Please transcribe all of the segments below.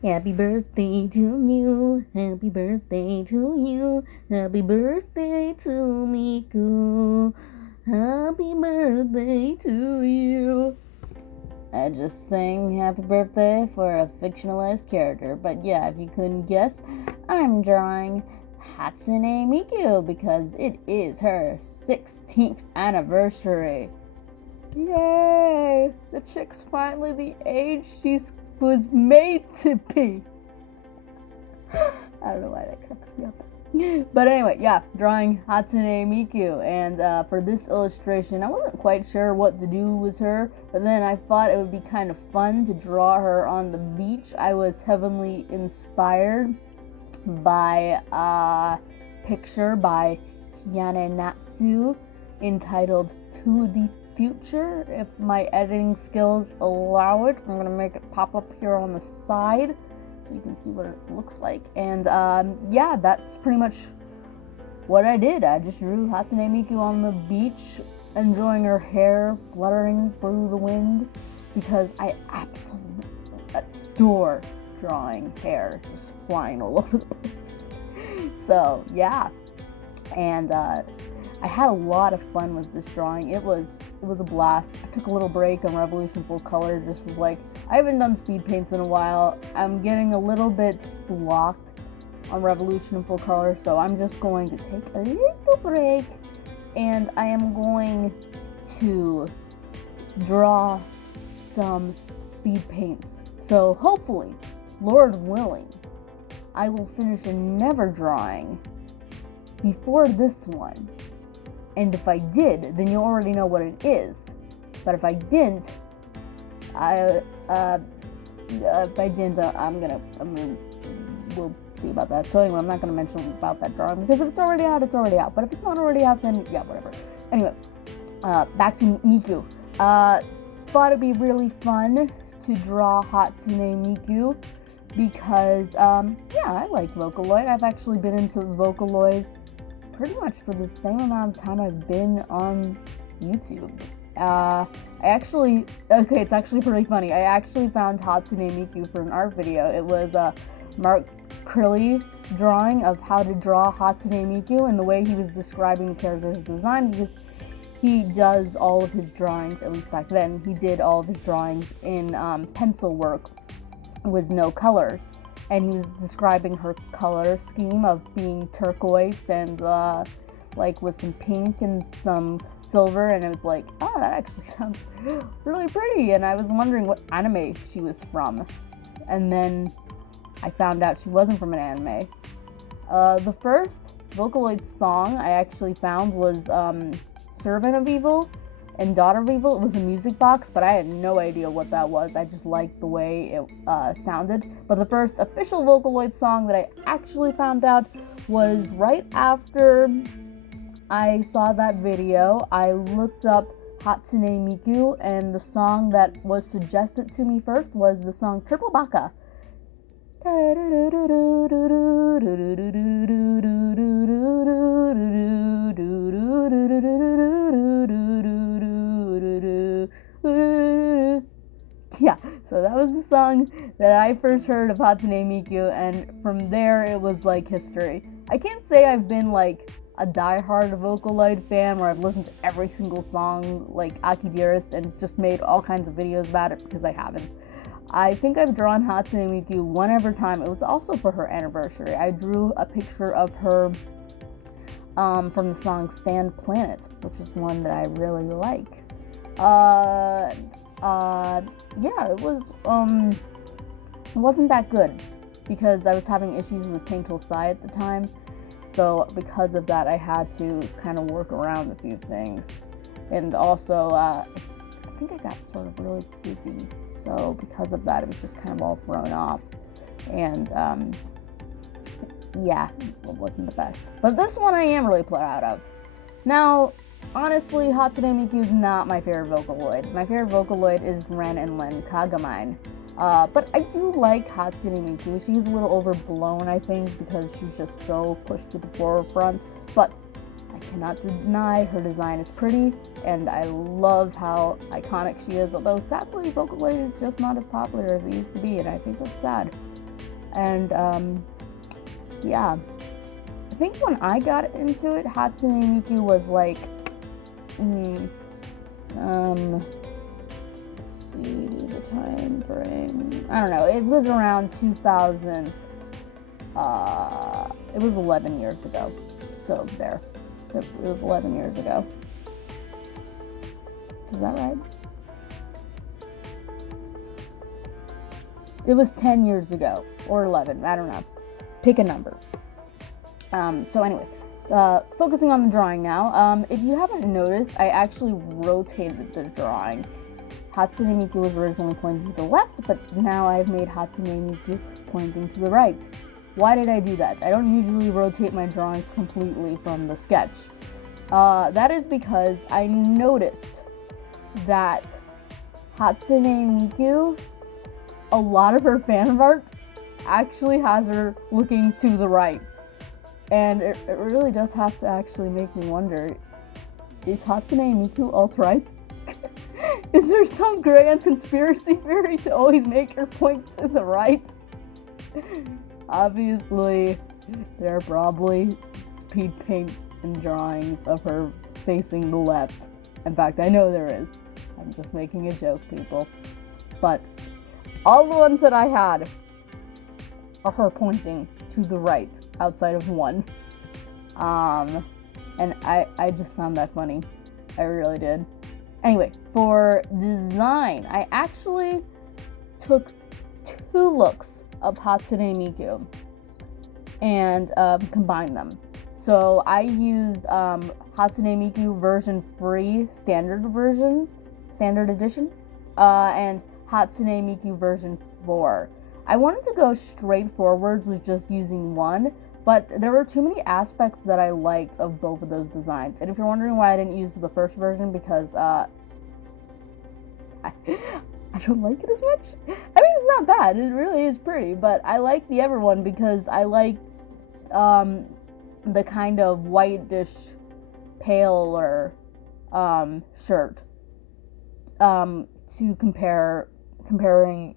Happy birthday to you, happy birthday to you, happy birthday to Miku, happy birthday to you. I just sang happy birthday for a fictionalized character, but yeah, if you couldn't guess, I'm drawing Hatsune Miku because it is her 16th anniversary. Yay! The chick's finally the age she was made to be. I don't know why that cracks me up. But anyway, yeah, drawing Hatsune Miku. And for this illustration, I wasn't quite sure what to do with her, but then I thought it would be kind of fun to draw her on the beach. I was heavily inspired by a picture by Hyanna Natsue entitled To the Future. If my editing skills allow it, I'm gonna make it pop up here on the side so you can see what it looks like. And yeah, that's pretty much what I did. I just drew Hatsune Miku on the beach, enjoying her hair fluttering through the wind, because I absolutely adore drawing hair just flying all over the place. So yeah, and I had a lot of fun with this drawing. It was a blast. I took a little break on Revolution Full Color, just as like I haven't done speed paints in a while. I'm getting a little bit blocked on Revolution in Full Color, so I'm just going to take a little break, and I am going to draw some speed paints. So hopefully, Lord willing, I will finish another drawing before this one. And if I did, then you already know what it is. But if I didn't, we'll see about that. So anyway, I'm not gonna mention about that drawing because if it's already out, it's already out. But if it's not already out, then yeah, whatever. Anyway, back to Miku. Thought it'd be really fun to draw Hatsune Miku because yeah, I like VOCALOID. I've actually been into VOCALOID pretty much for the same amount of time I've been on YouTube. It's actually pretty funny. I actually found Hatsune Miku for an art video. It was Mark Crilly drawing of how to draw Hatsune Miku, and the way he was describing the character's design, because he does all of his drawings, at least back then, he did all of his drawings in pencil work with no colors. And he was describing her color scheme of being turquoise and like with some pink and some silver, and it was like, oh, that actually sounds really pretty. And I was wondering what anime she was from, and then I found out she wasn't from an anime. The first Vocaloid song I actually found was Servant of Evil and Daughter of Evil. It was a music box, but I had no idea what that was. I just liked the way it sounded. But the first official Vocaloid song that I actually found out was right after I saw that video. I looked up Hatsune Miku, and the song that was suggested to me first was the song Triple Baka. Yeah, so that was the song that I first heard of Hatsune Miku, and from there it was like history. I can't say I've been like a diehard Vocaloid fan where I've listened to every single song like Aki Dearest and just made all kinds of videos about it, because I haven't. I think I've drawn Hatsune Miku one other time. It was also for her anniversary. I drew a picture of her from the song Sand Planet, which is one that I really like. Yeah, it wasn't that good because I was having issues with painttoolsai at the time. So because of that, I had to kind of work around a few things. And also, I think I got sort of really busy. So because of that, it was just kind of all thrown off. And yeah, it wasn't the best. But this one I am really proud of. Now, honestly, Hatsune Miku is not my favorite Vocaloid. My favorite Vocaloid is Ren and Len Kagamain. But I do like Hatsune Miku. She's a little overblown, I think, because she's just so pushed to the forefront. But I cannot deny her design is pretty, and I love how iconic she is. Although, sadly, Vocaloid is just not as popular as it used to be, and I think that's sad. And yeah, I think when I got into it, Hatsune Miku was like, let's see, the time frame. I don't know. It was around 2000. It was 11 years ago. So there, it was 11 years ago. Is that right? It was 10 years ago, or 11, I don't know. Pick a number. So anyway, focusing on the drawing now. If you haven't noticed, I actually rotated the drawing. Hatsune Miku was originally pointing to the left, but now I've made Hatsune Miku pointing to the right. Why did I do that? I don't usually rotate my drawing completely from the sketch. That is because I noticed that Hatsune Miku, a lot of her fan art actually has her looking to the right. And it really does have to actually make me wonder, is Hatsune Miku alt-right? Is there some grand conspiracy theory to always make her point to the right? Obviously, there are probably speed paints and drawings of her facing the left. In fact, I know there is. I'm just making a joke, people. But all the ones that I had are her pointing to the right, outside of one. And I just found that funny. I really did. Anyway, for design, I actually took 2 looks of Hatsune Miku and combined them. So I used Hatsune Miku version 3 standard edition, and Hatsune Miku version 4. I wanted to go straight forwards with just using one, but there were too many aspects that I liked of both of those designs. And if you're wondering why I didn't use the first version, because I don't like it as much. I mean, it's not bad. It really is pretty, but I like the other one because I like the kind of whitish, paler shirt to comparing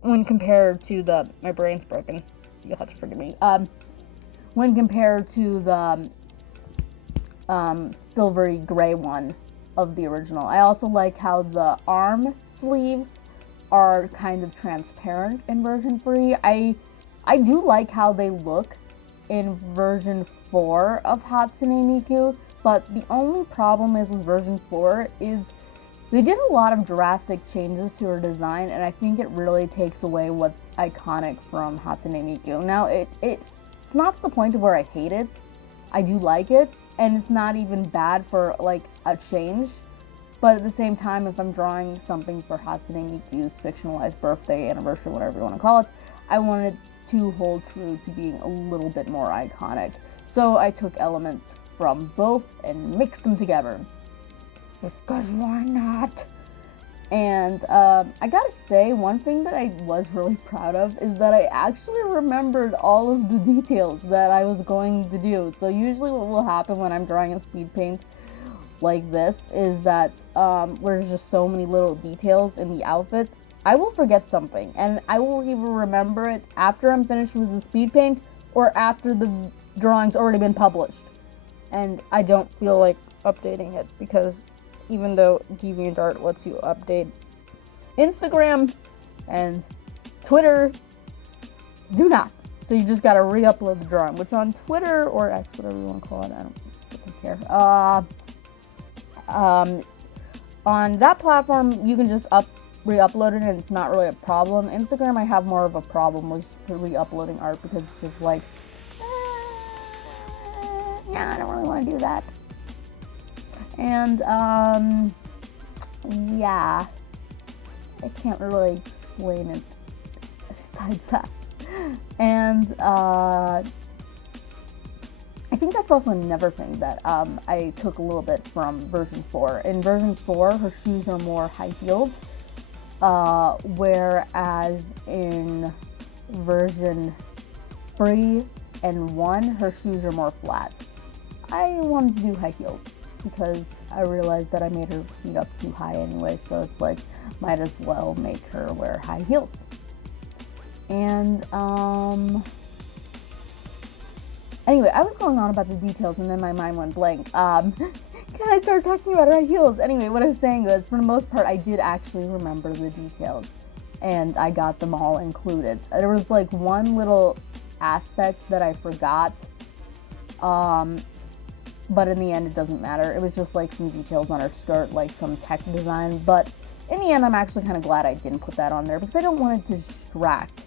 when compared to the, my brain's broken, you'll have to forgive me, when compared to the silvery gray one of the original. I also like how the arm sleeves are kind of transparent in version 3. I do like how they look in version 4 of Hatsune Miku, but the only problem is with version 4 is they did a lot of drastic changes to her design, and I think it really takes away what's iconic from Hatsune Miku. Now, it's not to the point of where I hate it. I do like it, and it's not even bad for, like, a change. But at the same time, if I'm drawing something for Hatsune Miku's fictionalized birthday, anniversary, whatever you want to call it, I wanted to hold true to being a little bit more iconic. So I took elements from both and mixed them together. Because why not? And I gotta say, one thing that I was really proud of is that I actually remembered all of the details that I was going to do. So usually what will happen when I'm drawing in speed paint like this is that there's just so many little details in the outfit. I will forget something, and I will either remember it after I'm finished with the speed paint or after the drawing's already been published. And I don't feel like updating it because even though DeviantArt lets you update Instagram and Twitter, do not. So you just gotta re-upload the drawing, which on Twitter or X, whatever you want to call it, I don't care. On that platform, you can just re-upload it and it's not really a problem. Instagram, I have more of a problem with re-uploading art because it's just like, I don't really want to do that. And, yeah, I can't really explain it besides that. And, I think that's also another thing that, I took a little bit from version 4. In version 4, her shoes are more high-heeled, whereas in version 3 and 1, her shoes are more flat. I wanted to do high heels because I realized that I made her feet up too high anyway, so it's like, might as well make her wear high heels. And anyway, I was going on about the details and then my mind went blank. Can I start talking about high heels? Anyway, what I was saying was, for the most part, I did actually remember the details, and I got them all included. There was like one little aspect that I forgot, but in the end, it doesn't matter. It was just like some details on her skirt, like some tech design. But in the end, I'm actually kind of glad I didn't put that on there because I don't want it to distract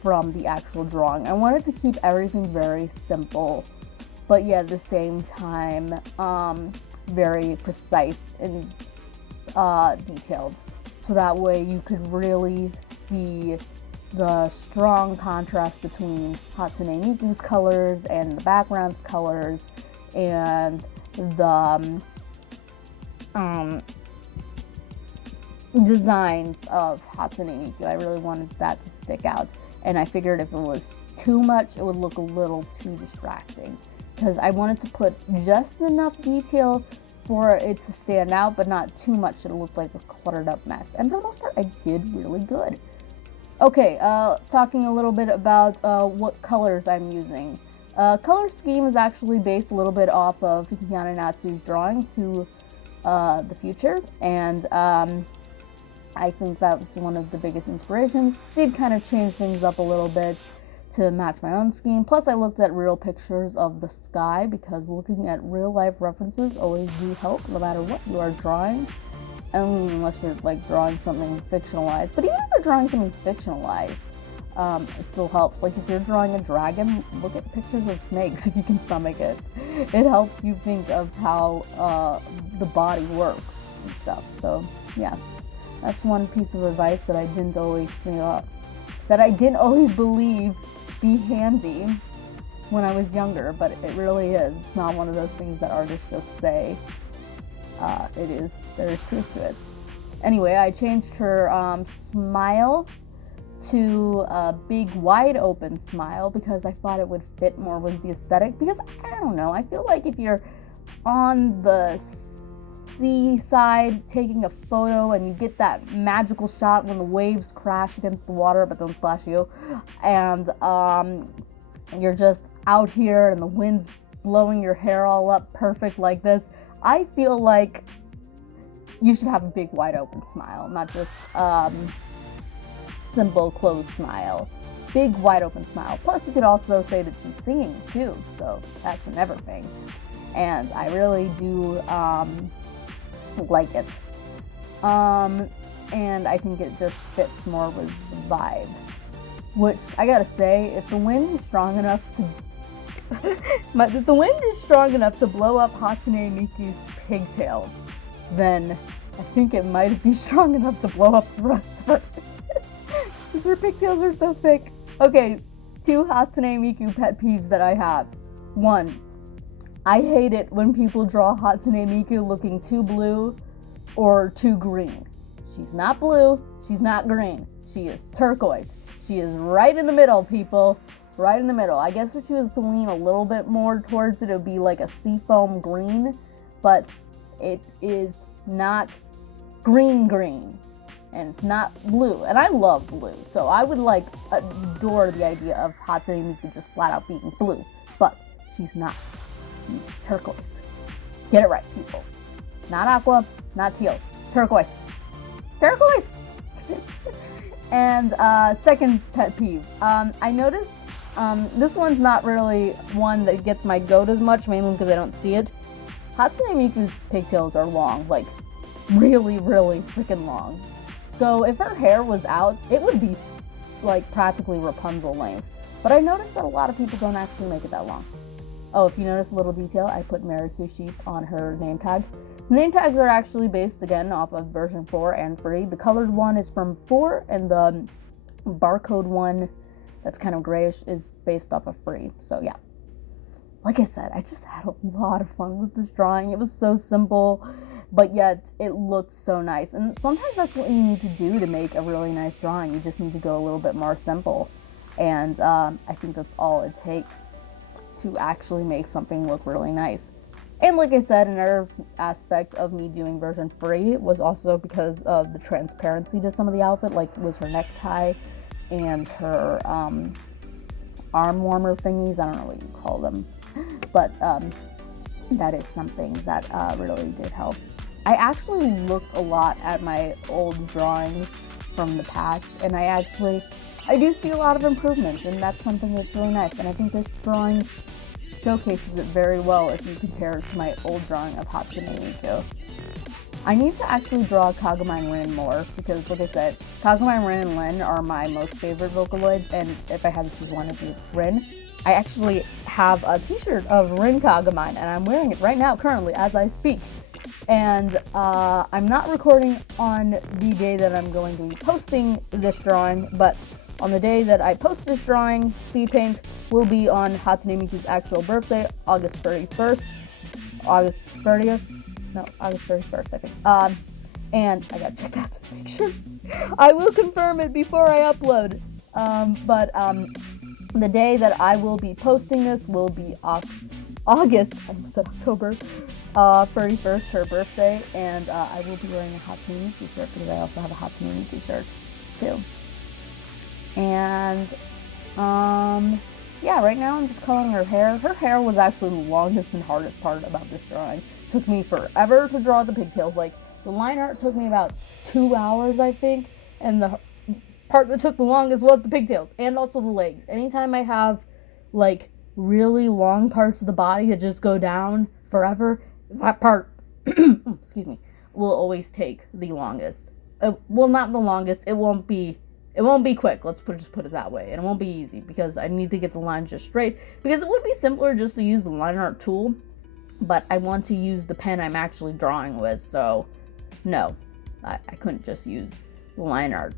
from the actual drawing. I wanted to keep everything very simple, but yet at the same time, very precise and detailed. So that way you could really see the strong contrast between Hatsune Miku's colors and the background's colors and the designs of Hatsune Miku. I really wanted that to stick out, and I figured if it was too much, it would look a little too distracting, because I wanted to put just enough detail for it to stand out, but not too much that it looked like a cluttered up mess. And for the most part, I did really good. Okay, talking a little bit about what colors I'm using. Color scheme is actually based a little bit off of Hyanna Natsue's drawing to the future, and I think that was one of the biggest inspirations. Did kind of change things up a little bit to match my own scheme. Plus, I looked at real pictures of the sky, because looking at real life references always do help, no matter what you are drawing. I mean, unless you're like drawing something fictionalized. But even if you're drawing something fictionalized, it still helps. Like if you're drawing a dragon, look at pictures of snakes if you can stomach it. It helps you think of how the body works and stuff. So yeah, that's one piece of advice that I didn't always believe be handy when I was younger, but it really is. It's not one of those things that artists just say. It is. There is truth to it. Anyway, I changed her smile to a big, wide open smile because I thought it would fit more with the aesthetic. Because I don't know, I feel like if you're on the seaside taking a photo and you get that magical shot when the waves crash against the water but don't splash you, and you're just out here and the wind's blowing your hair all up perfect like this, I feel like you should have a big wide open smile, not just simple closed smile. Big wide open smile. Plus you could also say that she's singing too, so that's another thing. And I really do like it. And I think it just fits more with the vibe. Which, I gotta say, if the wind is strong enough to if the wind is strong enough to blow up Hatsune Miku's pigtails, then I think it might be strong enough to blow up the rest of her. Because her pigtails are so thick. Okay, 2 Hatsune Miku pet peeves that I have. 1, I hate it when people draw Hatsune Miku looking too blue or too green. She's not blue, she's not green. She is turquoise. She is right in the middle, people. Right in the middle. I guess if she was to lean a little bit more towards it, it would be like a seafoam green. But it is not green. And it's not blue. And I love blue. So I would like adore the idea of Hatsune Miku just flat out being blue. But she's not. She's turquoise. Get it right, people. Not aqua, not teal. Turquoise. Turquoise! And second pet peeve. I noticed this one's not really one that gets my goat as much, mainly because I don't see it. Hatsune Miku's pigtails are long, like really, really freaking long. So if her hair was out, it would be like practically Rapunzel length. But I noticed that a lot of people don't actually make it that long. Oh, if you notice a little detail, I put Merisusheep on her name tag. The name tags are actually based, again, off of version 4 and 3. The colored one is from 4, and the barcode one that's kind of grayish is based off of 3. So yeah, like I said, I just had a lot of fun with this drawing. It was so simple, but yet it looked so nice. And sometimes that's what you need to do to make a really nice drawing. You just need to go a little bit more simple. And I think that's all it takes to actually make something look really nice. And like I said, another aspect of me doing version 3 was also because of the transparency to some of the outfit, like was her necktie and her arm warmer thingies. I don't know what you call them, but that is something that really did help. I actually looked a lot at my old drawings from the past, and I do see a lot of improvements, and that's something that's really nice. And I think this drawing showcases it very well if you compare it to my old drawing of Hatsune Miku. I need to actually draw Kagome and Rin more because, like I said, Kagome, Rin, and Lin are my most favorite Vocaloids, and if I had to choose one, it'd be Rin. I actually have a t-shirt of Rin Kagome, and I'm wearing it right now, currently, as I speak. And I'm not recording on the day that I'm going to be posting this drawing, but on the day that I post this drawing, Speedpaint will be on Hatsune Miku's actual birthday, August 31st. August 30th? No, August 31st, I think. And I gotta check that picture. I will confirm it before I upload. But the day that I will be posting this will be August, I almost said October, 31st, her birthday, and I will be wearing a Hatsune Miku shirt because I also have a Hatsune Miku shirt too. And yeah, right now I'm just coloring her hair. Her hair was actually the longest and hardest part about this drawing. It took me forever to draw the pigtails. Like, the line art took me about 2 hours, I think, and the part that took the longest was the pigtails and also the legs. Anytime I have like really long parts of the body that just go down forever, that part excuse me, will always take the longest. Well, not the longest. It won't be quick. Let's just put it that way. And it won't be easy because I need to get the lines just straight, because it would be simpler just to use the line art tool, but I want to use the pen I'm actually drawing with. So no, I couldn't just use the line art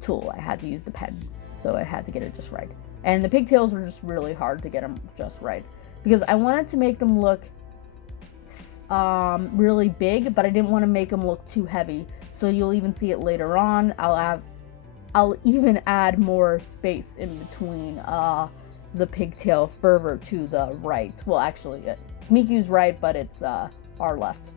tool. I had to use the pen, so I had to get it just right. And the pigtails were just really hard to get them just right because I wanted to make them look really big, but I didn't want to make them look too heavy. So you'll even see it later on. I'll even add more space in between the pigtail further to the right. Well, actually, Miku's right, but it's our left.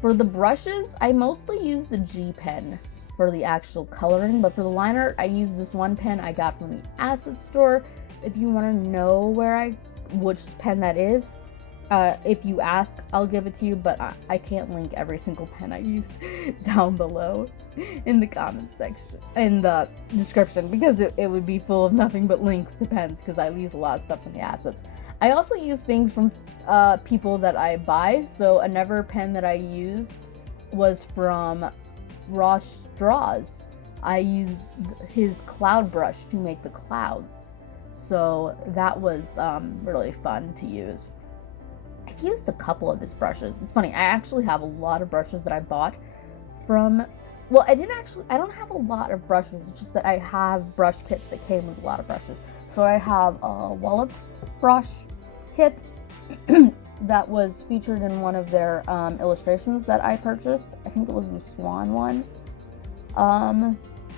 For the brushes, I mostly use the G pen for the actual coloring, but for the line art, I use this one pen I got from the asset store. If you want to know which pen that is, if you ask, I'll give it to you, but I can't link every single pen I use down below in the comments section, in the description, because it would be full of nothing but links to pens, because I use a lot of stuff from the assets. I also use things from people that I buy. So another pen that I used was from Ross Draws. I used his cloud brush to make the clouds. So that was really fun to use. I've used a couple of his brushes. It's funny, I actually have a lot of brushes that I bought from... Well, I don't have a lot of brushes. It's just that I have brush kits that came with a lot of brushes. So I have a Wallop brush kit that was featured in one of their illustrations that I purchased. I think it was the Swan one,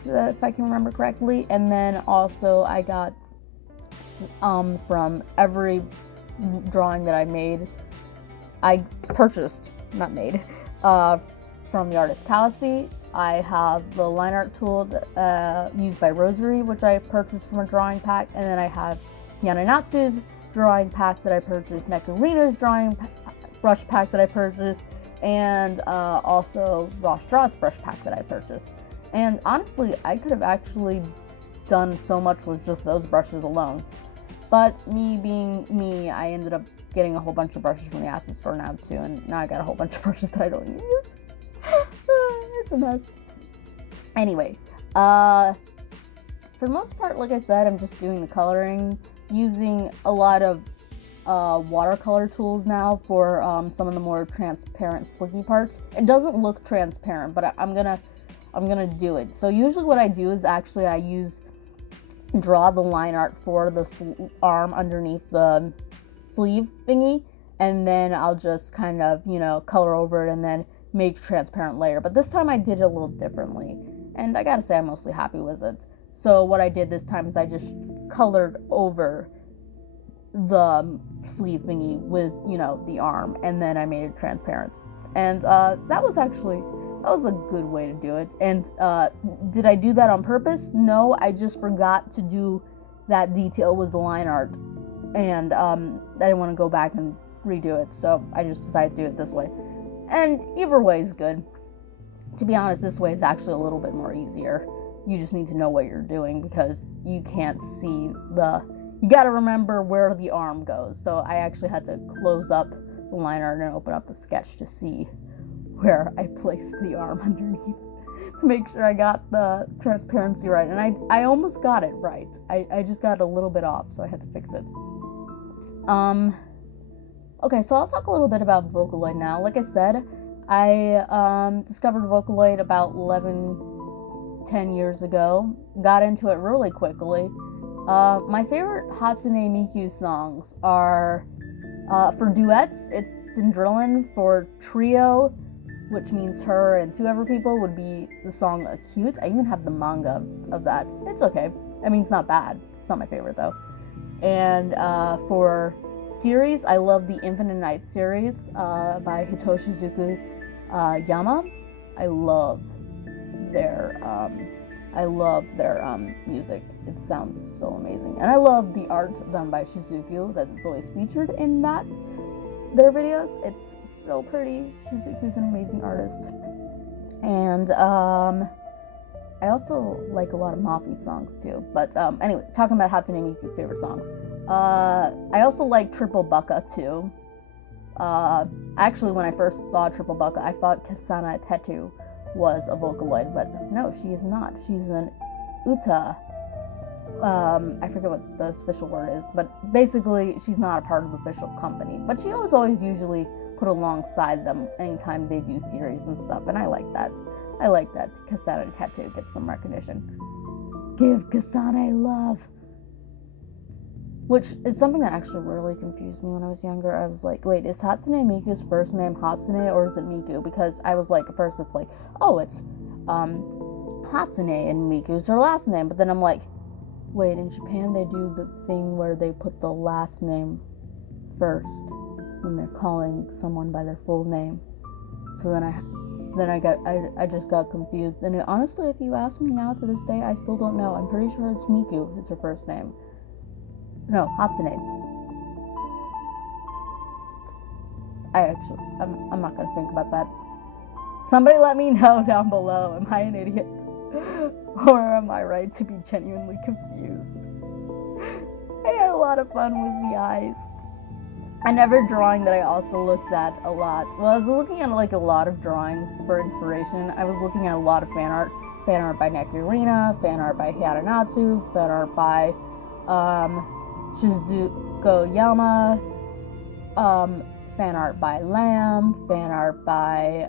if I can remember correctly. And then also I got from every drawing that I made, I purchased, not made, from the artist Calisi. I have the line art tool used by Rosary, which I purchased from a drawing pack, and then I have Hyanna Natsue's drawing pack that I purchased, Nekarina's drawing brush pack that I purchased, and also Ross Straw's brush pack that I purchased. And honestly, I could have actually done so much with just those brushes alone. But me being me, I ended up getting a whole bunch of brushes from the asset store now too, and now I got a whole bunch of brushes that I don't use. It's a mess. Anyway, for the most part, like I said, I'm just doing the coloring, using a lot of watercolor tools now for some of the more transparent slicky parts. It doesn't look transparent, but I'm gonna do it. So usually what I do is actually I draw the line art for the arm underneath the sleeve thingy, and then I'll just kind of, color over it and then make transparent layer. But this time I did it a little differently, and I gotta say I'm mostly happy with it. So what I did this time is I just colored over the sleeve thingy with, the arm, and then I made it transparent. And that was actually That was a good way to do it. And did I do that on purpose? No, I just forgot to do that detail with the line art. And I didn't want to go back and redo it, so I just decided to do it this way. And either way is good. To be honest, this way is actually a little bit more easier. You just need to know what you're doing because you can't see you gotta remember where the arm goes. So I actually had to close up the line art and open up the sketch to see where I placed the arm underneath to make sure I got the transparency right. And I almost got it right. I just got a little bit off, so I had to fix it. Okay, so I'll talk a little bit about VOCALOID now. Like I said, I discovered VOCALOID about 10 years ago. Got into it really quickly. My favorite Hatsune Miku songs are, for duets, it's Syndrillin. For trio, which means her and two other people, would be the song Acute. I even have the manga of that. It's okay. I mean, it's not bad. It's not my favorite, though. And for series, I love the Infinite Night series by Hitoshizuku Yama. I love their music. It sounds so amazing. And I love the art done by Shizuku that is always featured in their videos. It's so pretty. Shizuku's an amazing artist. And I also like a lot of Mafi songs too. But anyway, talking about Hatsune Miku's favorite songs. I also like Triple Baka too. Actually, when I first saw Triple Baka, I thought Kasana Tetu was a Vocaloid, but no, she is not. She's an Uta. I forget what the official word is, but basically she's not a part of the official company. But she was always usually put alongside them anytime they do series and stuff, and I like that. I like that Kasana Tetu gets some recognition. Give Kasane love. Which is something that actually really confused me when I was younger. I was like, wait, is Hatsune Miku's first name Hatsune or is it Miku? Because I was like, at first it's like, oh, it's Hatsune and Miku's her last name. But then I'm like, wait, in Japan they do the thing where they put the last name first when they're calling someone by their full name. So then I just got confused. And honestly, if you ask me now to this day, I still don't know. I'm pretty sure it's Miku. It's her first name. No, Hatsune. I'm not gonna think about that. Somebody let me know down below. Am I an idiot? Or am I right to be genuinely confused? I had a lot of fun with the eyes. Another drawing that I also looked at a lot. Well, I was looking at like a lot of drawings for inspiration. I was looking at a lot of fan art. Fan art by Nekurina, fan art by Hyanna Natsue, fan art by Shizuko Yama, fan art by Lamb, fan art by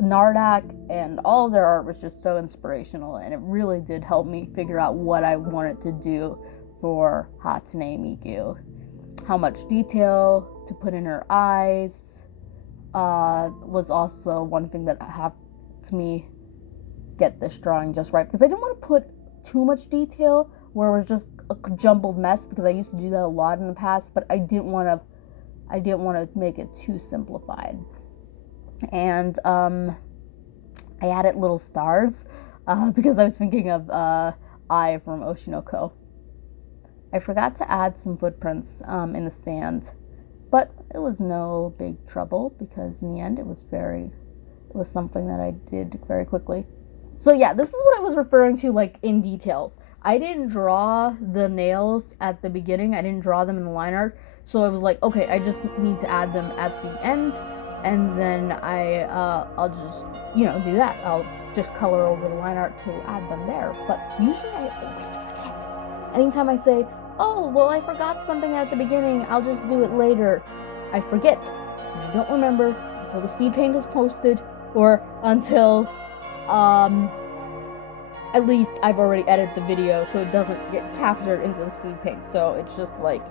Nardak, and all of their art was just so inspirational, and it really did help me figure out what I wanted to do for Hatsune Miku. How much detail to put in her eyes was also one thing that helped me get this drawing just right, because I didn't want to put too much detail where it was just a jumbled mess, because I used to do that a lot in the past, but I didn't want to make it too simplified. And I added little stars because I was thinking of Ai from Oshinoko. I forgot to add some footprints in the sand, but it was no big trouble because in the end it was something that I did very quickly. So yeah, this is what I was referring to, like, in details. I didn't draw the nails at the beginning. I didn't draw them in the line art. So I was like, okay, I just need to add them at the end. And then I'll just, do that. I'll just color over the line art to add them there. But usually I always forget. Anytime I say, oh, well, I forgot something at the beginning, I'll just do it later, I forget. And I don't remember until the Speedpaint is posted, or until at least I've already edited the video so it doesn't get captured into the Speedpaint. So it's just like,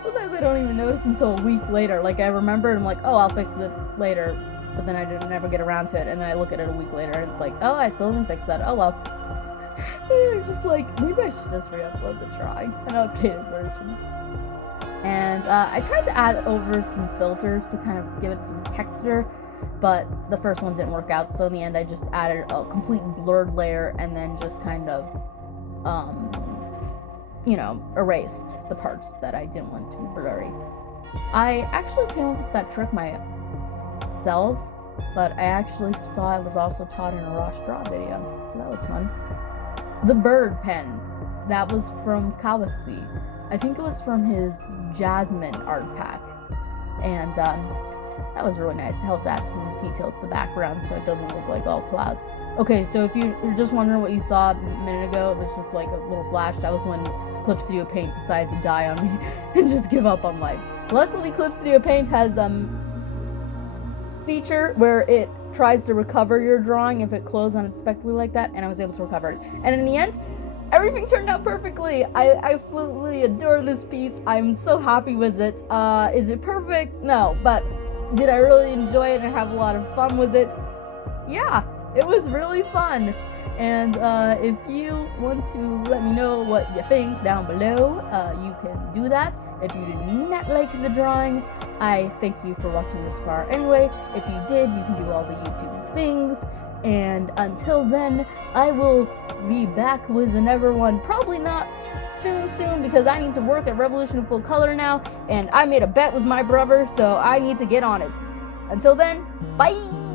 sometimes I don't even notice until a week later. Like, I remember and I'm like, oh, I'll fix it later, but then I didn't never get around to it, and then I look at it a week later and it's like, oh, I still didn't fix that. Oh well. And I'm just like, maybe I should just re-upload the drawing, an updated version. And I tried to add over some filters to kind of give it some texture, but the first one didn't work out, so in the end I just added a complete blurred layer and then just kind of erased the parts that I didn't want to be blurry. I actually came up with that trick myself, but I actually saw it was also taught in a Rosh Draw video, so that was fun. The bird pen, that was from Kawasi. I think it was from his Jasmine art pack, and that was really nice. It helped add some detail to the background so it doesn't look like all clouds. Okay, so if you're just wondering what you saw a minute ago, it was just like a little flash. That was when clipstudiopaint decided to die on me and just give up on life. Luckily, clipstudiopaint has feature where it tries to recover your drawing if it closed unexpectedly like that, and I was able to recover it. And in the end, everything turned out perfectly. I absolutely adore this piece. I'm so happy with it. Is it perfect? No, but did I really enjoy it and have a lot of fun with it? Yeah, it was really fun. And if you want to let me know what you think down below, you can do that. If you did not like the drawing, I thank you for watching this far anyway. If you did, you can do all the YouTube things. And until then, I will be back with another one. Probably not soon, because I need to work at Revolution in Full Color now. And I made a bet with my brother, so I need to get on it. Until then, bye!